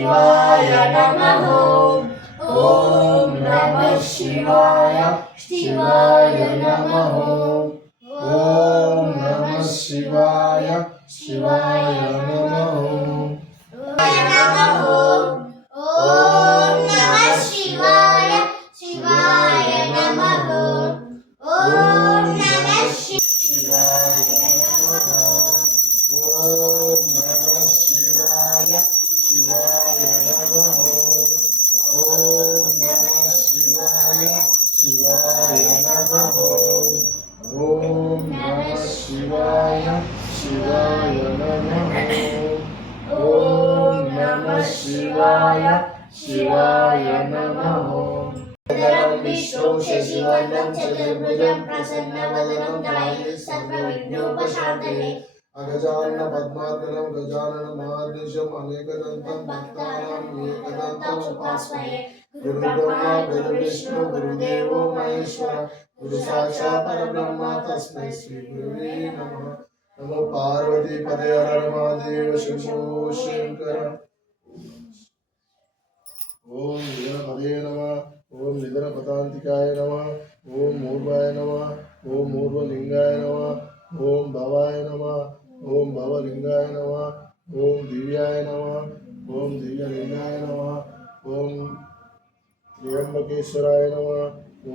शिवाय नमः। ओम नमः शिवाय शिवाय नमः। ओम नमः शिवाय शिवाय नमः। ओम नमः शिवाय शिवाय नमः। ओम नमः शिवाय नमः। ओम नमः शिवाय शिवाय नमः। ओम नमः शिवाय शिवाय नमः। ओम नमः शिवाय शिवाय नमः। ओम नमः शिवाय शिवाय नमः। विष्णु शशिवर्णं चतुर्भुजं प्रसन्नवदनं ध्यायेत् सर्वविघ्नोपशान्तये। अगजानन पद्मार्कं गजानन महार्निशम् अनेकदन्तं भक्तानां एकदन्तं उपास्महे। गुरुब्रह्मा गुरुविष्णु गुरुदेवो महेश्वर गुरुसाक्षात् परब्रह्म तस्मै श्री गुरुवे नमः। नमो पार्वती पते हर हर महादेव शंभो शंकर। ओम निधनपदे नमः। ओम निधनपदान्तिकाय नमः। ओम मूर्वाय नमः। ओम मूर्वलिंगाय नमः। ओम भवाय नमः। ओम भवलिंगाय नमः। ओम दिव्याय नमः। ओम दिव्यलिंगाय नमः। ओम त्र्यंबकेश्वराय नमः।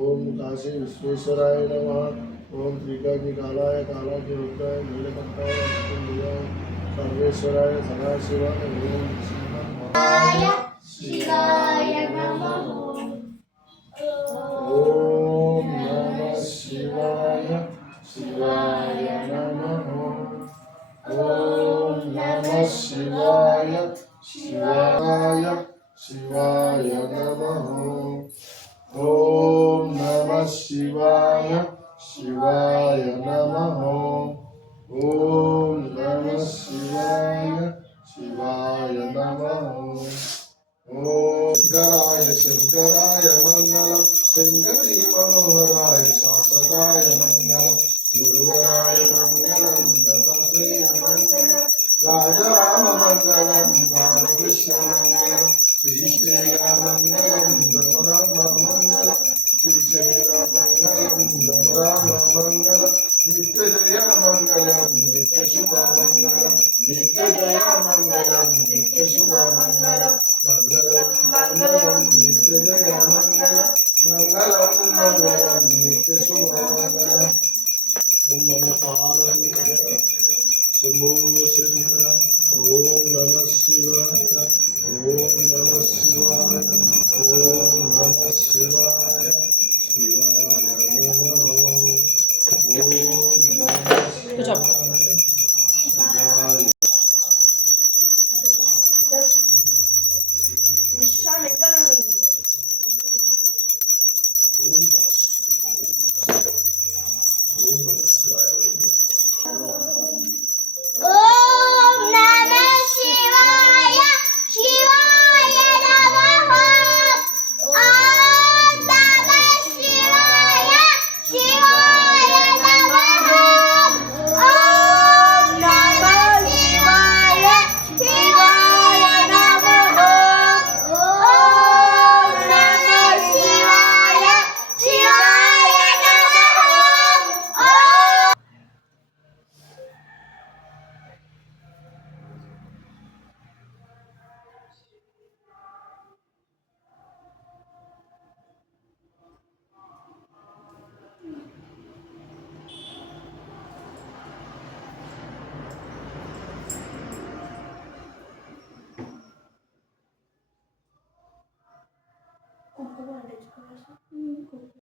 ओम काशी विश्वेश्वराय नमः। ओम त्रिकाग्निकालाय कालाग्निरुद्राय नीलकंठाय अष्टभुजाय सर्वेश्वराय सदाशिवाय ओम शिवाय नमः। ओम नमः शिवाय शिवाय नमः। ओम नमः शिवाय शिवाय शिवाय नमः। ओम नमः शिवाय शिवाय नमः। ओम नमः शिवाय शिवाय नमः। ओम शंकराय मंगलम शंकरी मनोहराय शाश्वताय मंगलम गुरुवराय मंगलम दत्तात्रेय मंगलम राजा राम मंगलम रामकृष्ण मंगलम श्रीशैल मंगलम ब्रह्मराम मंगलम श्रीशैल मंगलम ब्रह्मराम मंगलम नित्य जय मंगलम नित्य शुभ मंगलम नित्य जय मंगलम नित्य शुभ मंगलम मंगलम मंगलम नित्य जय मंगलम मंगलम मंगलम नित्य शुभ मंगलम। ओम नमो पार्वती शंभो शंकर।